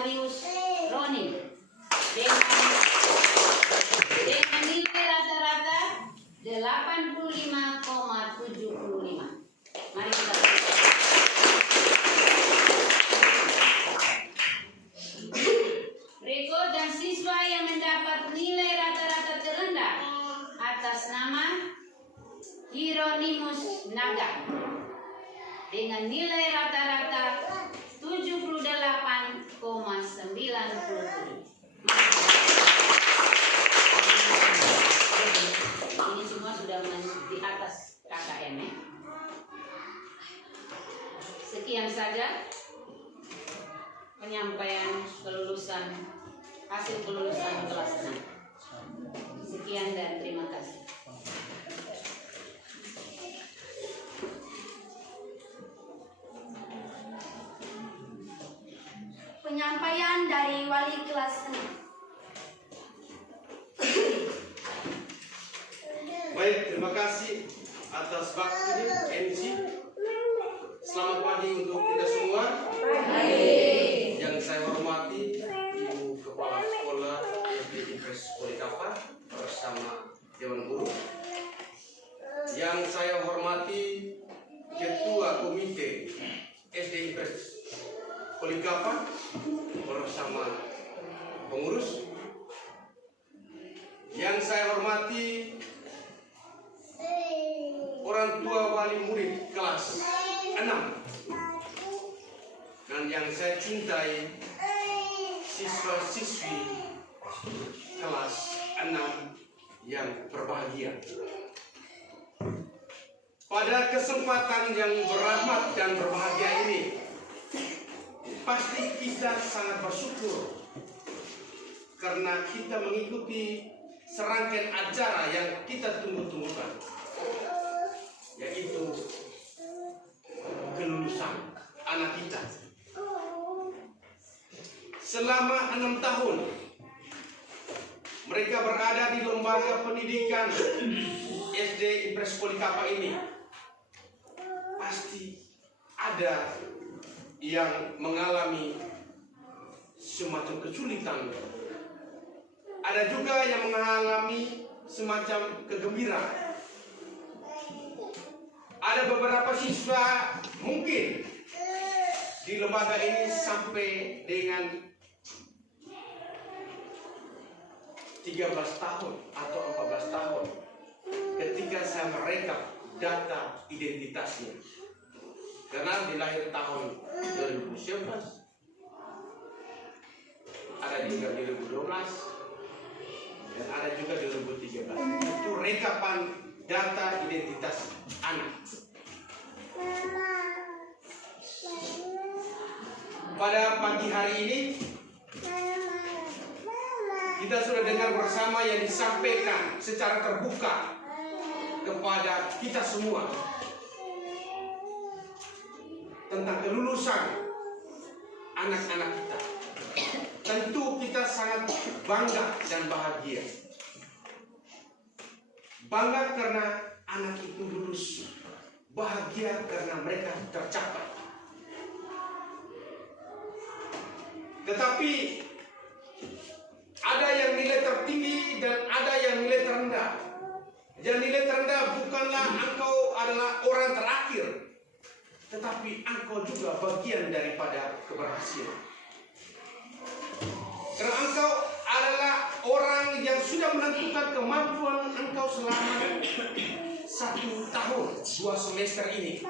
Marius Roni dengan nilai rata-rata 85,75. Mari kita rekor dan siswa yang mendapat nilai rata-rata terendah atas nama Hieronymus Naga dengan nilai rata-rata 78,97. Ini semua sudah di atas KKM ya. Sekian saja penyampaian hasil kelulusan kelas 6. Sekian dan terima kasih. Penyampaian dari wali kelas 6. Baik, terima kasih atas waktunya MC. Selamat pagi untuk kita semua. Yang saya hormati Ibu Kepala Sekolah SD Impres Polikapa bersama Dewan Guru. Yang saya hormati Ketua Komite SD Impres Polikapa bersama pengurus. Yang saya hormati orang tua wali murid kelas 6 dan yang saya cintai siswa-siswi kelas 6 yang berbahagia. Pada kesempatan yang berahmat dan berbahagia ini, pasti kita sangat bersyukur karena kita mengikuti serangkaian acara yang kita tunggu-tunggukan, yaitu kelulusan anak kita. Selama 6 tahun mereka berada di lembaga pendidikan SD Impres Polikapa ini, pasti ada yang mengalami semacam kesulitan, ada juga yang mengalami semacam kegembiraan. Ada beberapa siswa mungkin di lembaga ini sampai dengan 13 tahun atau 14 tahun ketika saya merekap data identitasnya. Karena dilahir tahun 2019, ada juga 2012, dan ada juga 2013. Itu rekapan data identitas anak. Pada pagi hari ini kita sudah dengar bersama yang disampaikan secara terbuka kepada kita semua tentang kelulusan anak-anak kita. Tentu kita sangat bangga dan bahagia. Bangga karena anak itu lulus, bahagia karena mereka tercapai. Tetapi ada yang nilai tertinggi dan ada yang nilai terendah. Yang nilai terendah bukanlah engkau adalah orang terakhir, tetapi engkau juga bagian daripada keberhasilan. Karena engkau adalah orang yang sudah menentukan kemampuan engkau selama 1 tahun 2 semester ini.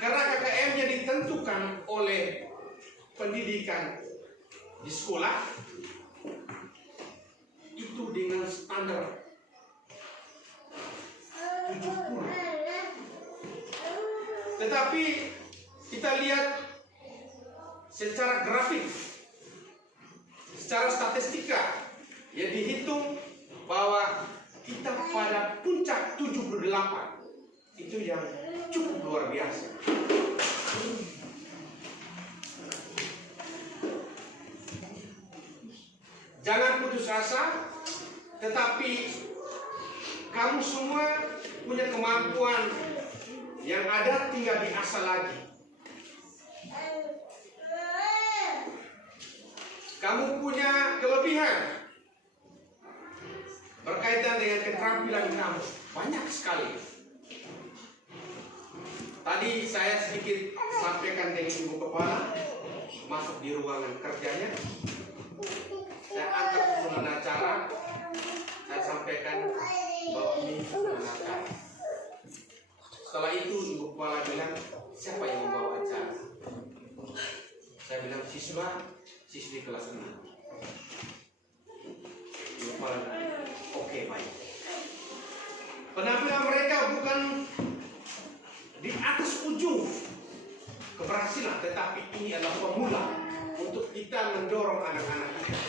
Karena KKM-nya ditentukan oleh pendidikan di sekolah itu dengan standar 70. Tetapi kita lihat secara grafik, secara statistika, ya dihitung bahwa kita pada puncak 78 itu yang cukup luar biasa. Jangan putus asa, tetapi kamu semua punya kemampuan yang ada, tinggal diasah lagi. keterampilan kamu banyak sekali. Tadi saya sedikit sampaikan dengan ibu kepala masuk di ruangan kerjanya. Saya antar susunan acara. Saya sampaikan bahwa ini susunan acara. Setelah itu ibu kepala bilang, siapa yang membawa acara? Saya bilang siswi kelas 6. Ibu kepala bilang, oke, baik. Penampilan mereka bukan di atas ujung keberhasilan, tetapi ini adalah pemula untuk kita mendorong anak-anak kita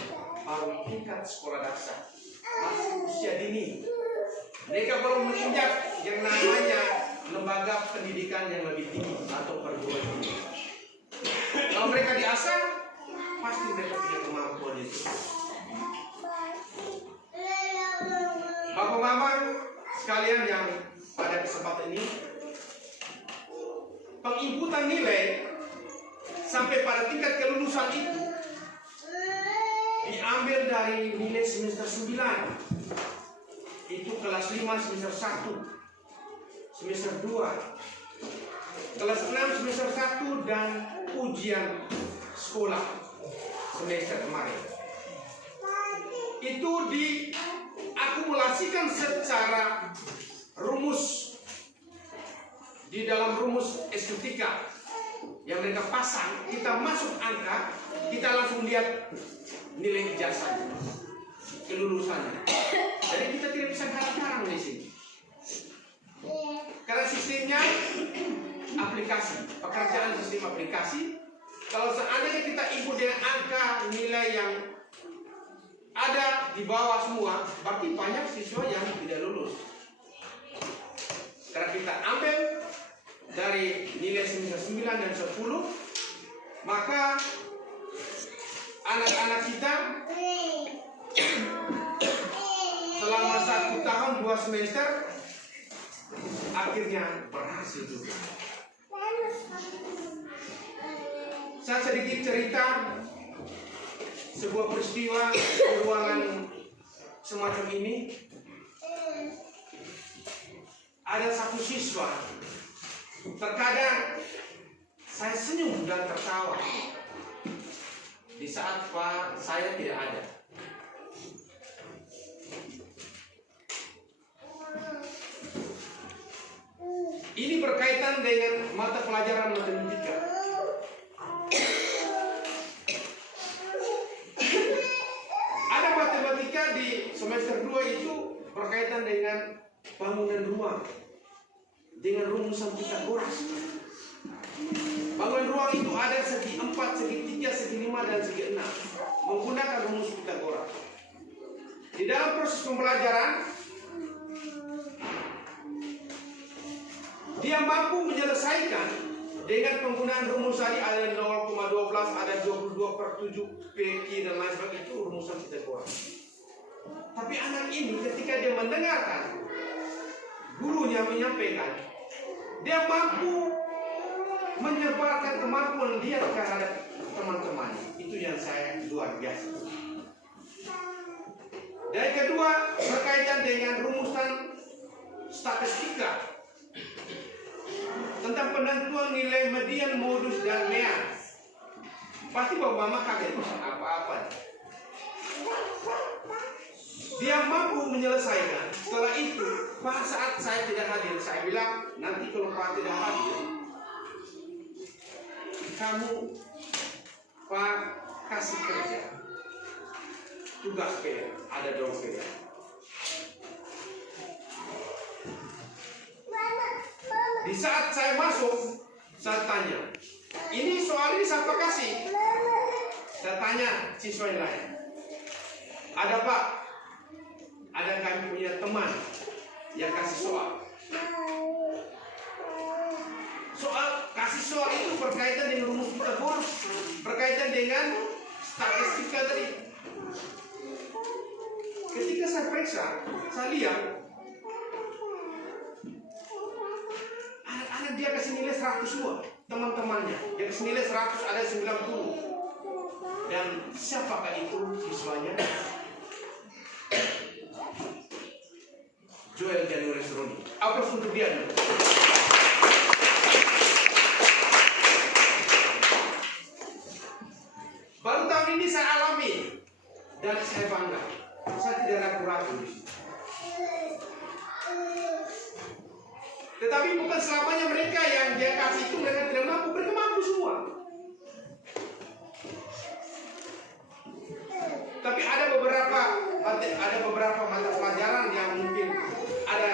baru tingkat sekolah dasar, masih usia dini. Mereka belum menginjak yang namanya lembaga pendidikan yang lebih tinggi atau perguruan tinggi. Kalau mereka diasah, pasti mereka punya kemampuan itu. Bapak Mama sekalian yang pada kesempatan ini, penginputan nilai sampai pada tingkat kelulusan itu diambil dari nilai semester 9. Itu kelas 5 semester 1, semester 2, kelas 6 semester 1, dan ujian sekolah semester kemarin. Itu diakumulasikan secara rumus di dalam rumus estetika yang mereka pasang. Kita masuk angka, kita langsung lihat nilai ijazahnya, kelulusannya. Jadi kita tidak bisa garang-garang di sini. Karena sistemnya aplikasi, pekerjaan sistem aplikasi. Kalau seandainya kita input dengan angka nilai yang ada di bawah semua, berarti banyak siswa yang tidak lulus. Karena kita ambil dari nilai semester 9 dan 10, maka anak-anak kita selama 1 tahun 2 semester akhirnya berhasil juga. Saya sedikit cerita sebuah peristiwa di ruangan semacam ini. Ada satu siswa, terkadang saya senyum dan tertawa di saat saya tidak ada. Ini berkaitan dengan mata pelajaran matematika. Ada matematika di semester 2 itu berkaitan dengan bangunan ruang, dengan rumusan Pythagoras. Bangunan ruang itu ada segi 4, segi 3, segi 5, dan segi 6 menggunakan rumus Pythagoras. Di dalam proses pembelajaran, dia mampu menyelesaikan dengan penggunaan rumus tadi, ada 0,12, ada 22/7 PQ dan lain sebagainya, itu rumusan Pythagoras. Tapi anak ini ketika dia mendengarkan gurunya menyampaikan, dia mampu menyebarkan kemampuan dia terhadap teman-temannya. Itu yang saya luar biasa. Dan kedua, berkaitan dengan rumusan statistika tentang penentuan nilai median, modus, dan mean. Pasti Bapak Mama kaget, apa-apa. Dia mampu menyelesaikan. Setelah itu, pada saat saya tidak hadir, saya bilang, nanti kalau Pak tidak hadir, kamu Pak kasih kerja, tugas PR, ada dong PR. Di saat saya masuk, saya tanya, ini soal ini siapa kasih? Saya tanya siswa yang lain, ada Pak? Ada kami punya teman yang kasih soal. Kasih soal itu berkaitan dengan rumus Pythagoras, berkaitan dengan statistika tadi. Ketika saya periksa, saya lihat anak-anak dia kasih nilai 100 semua, teman-temannya dia kasih nilai 100, ada 90. Dan siapakah itu siswanya? Joel January Roni. Aplaus untuk dia dulu. Baru tahun ini saya alami dan saya bangga. Saya tidak ragu-ragu di situ. Tetapi bukan selamanya mereka yang dia kasih itu mereka tidak mampu. Mereka mampu semua. Tapi ada beberapa mata pelajaran yang mungkin ada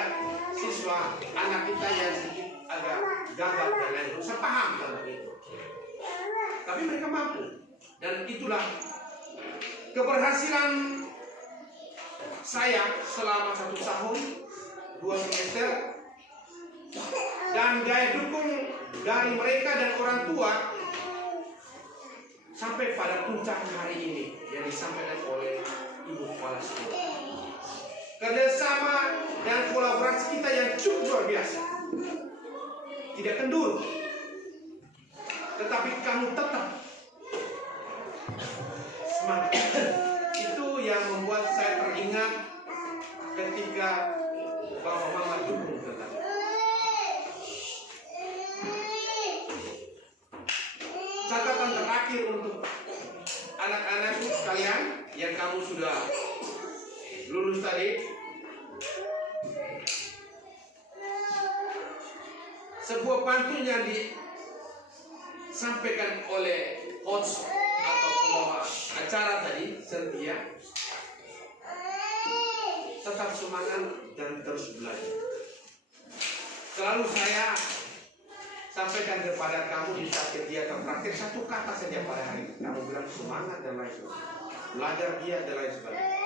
siswa anak kita yang sedikit agak gagal dan lain. Saya paham tentang itu. Tapi mereka mampu. Dan itulah keberhasilan saya selama 1 tahun, 2 semester, dan daya dukung dari mereka dan orang tua sampai pada puncak hari ini yang disampaikan oleh Ibu Kepala Sekolah. Kerjasama dan kolaborasi kita yang cukup luar biasa. Tidak kendur, tetapi kamu tetap semangat. Itu yang membuat saya teringat ketika Bapak Mama dukung tetap. Catatan terakhir untuk anak-anakku sekalian yang kamu sudah lulus tadi. Sebuah pantun yang disampaikan oleh host atau pembawa acara tadi, Cynthia. Tetap semangat dan terus belajar. Selalu saya sampaikan kepada kamu di saat kegiatan praktik satu kata saja pada hari ini. Kamu bilang semangat dan lain sebagainya. Belajar giat dan lain sebagainya.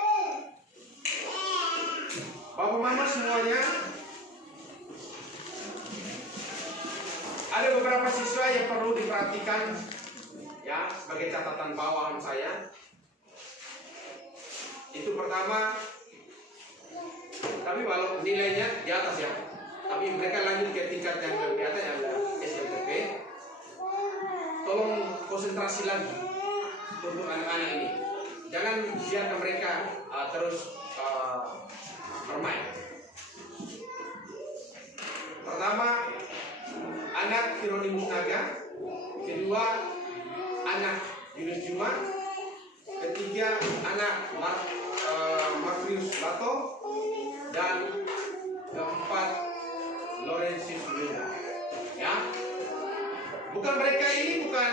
Bapak Mama semuanya, ada beberapa siswa yang perlu diperhatikan ya sebagai catatan bawahan saya. Itu pertama, tapi kalau nilainya di atas ya, tapi mereka lanjut ke tingkat yang lebih atas yang ada SMTP. Tolong konsentrasi lagi untuk anak-anak ini. Jangan biarkan mereka terus bermain. Pertama, anak Hieronymus Naga. Kedua, anak Yunus Juma. Ketiga, anak Marvius Lato. Dan keempat, Laurentius Luna. Ya, bukan mereka ini bukan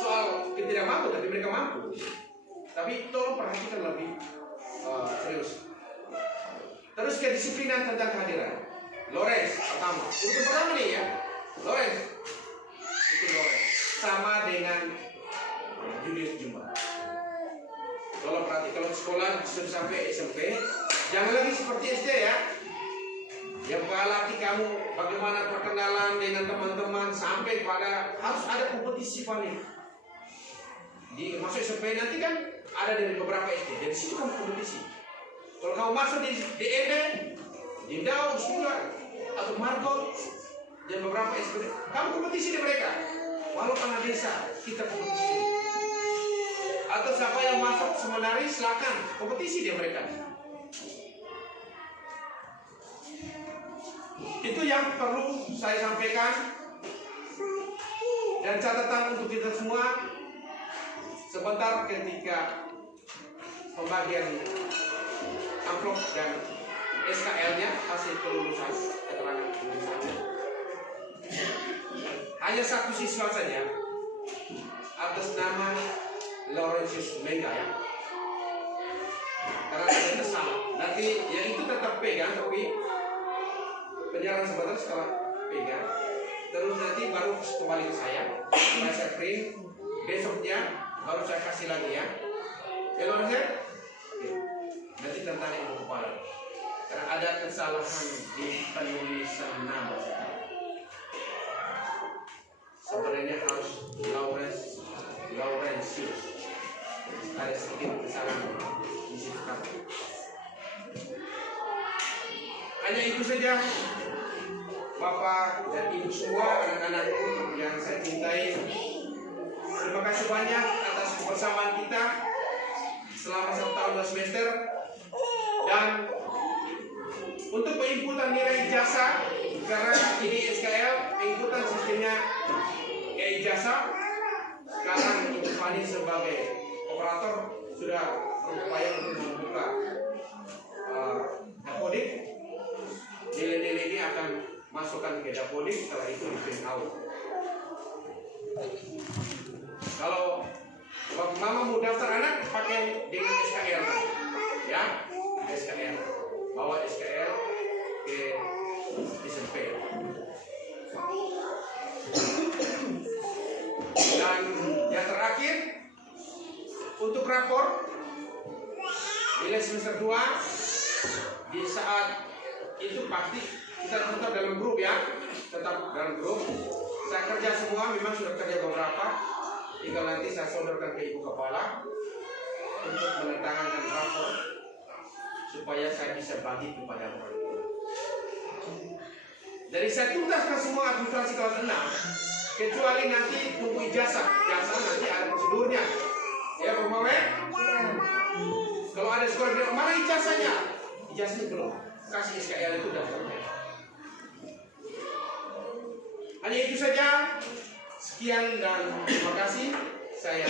soal tidak mampu, tapi mereka mampu. Tapi tolong perhatikan lebih serius. Terus kedisiplinan tentang kehadiran. Lawrence pertama. Untuk pertama nih ya, Lawrence. Itu Lawrence. Sama dengan Julius Juma. Tolong perhatikan kalau sekolah sudah sampai SMP, jangan lagi seperti SD ya. Yang melatih kamu bagaimana perkenalan dengan teman-teman sampai pada harus ada kompetisi paling. Di masuk SMP nanti kan ada dari beberapa SD, dari situ kamu kompetisi. Kalau kamu masuk di DND, di Daun, Sugar, atau Margot, dan beberapa SD, kamu kompetisi di mereka. Walau anak desa, kita kompetisi. Atau siapa yang masuk seminari, silakan kompetisi di mereka. Itu yang perlu saya sampaikan. Dan catatan untuk kita semua, sebentar ketika pembagian amplop dan SKL-nya, hasil kelulusan, keterangan kelulusannya, hanya satu siswa saja atas nama Laurentius Mega ya, karena saya kesal. Nanti yang itu tetap pegang, tapi penjelasan sebentar setelah pegang, terus nanti baru kembali ke saya print, besoknya baru saya kasih lagi ya. Kalau saya nanti tentang ibu kepala, karena ada kesalahan di penulisan nama saya. Sebenarnya harus Laurentius. Ada sedikit kesalahan di situ kata. Hanya itu saja, Bapak dan Ibu semua, anak-anakku yang saya cintai. Terima kasih banyak atas kebersamaan kita selama 1 tahun 2 semester. Dan Untuk penginputan nilai ijazah, karena ini SKL, penginputan sistemnya ijazah. Sekarang Ibu Fani sebagai operator sudah berupaya untuk membuka dapodik. Nilai-nilai ini akan masukkan ke dapodik, setelah itu di print out. Kalau mama mau daftar anak, pakai dengan SKL, ya, SKL, bawa SKL ke SMP. Dan yang terakhir, untuk rapor nilai semester 2, di saat itu pasti kita tetap dalam grup, ya, tetap dalam grup. Saya kerja semua, memang sudah kerja beberapa, tinggal nanti saya sodorkan ke ibu kepala untuk menandatangani rapor supaya saya bisa bagi kepada orang tua. Jadi saya tuntaskan semua administrasi kelas 6, kecuali nanti tunggu ijazah. Ijazah nanti ada prosedurnya, ya Bu Mawe. Kalau ada sekolah bilang mana ijazahnya, ijazahnya belum, kasih SKL itu daftarnya. Hanya itu saja. Sekian dan terima kasih. Saya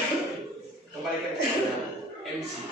kembalikan kepada MC.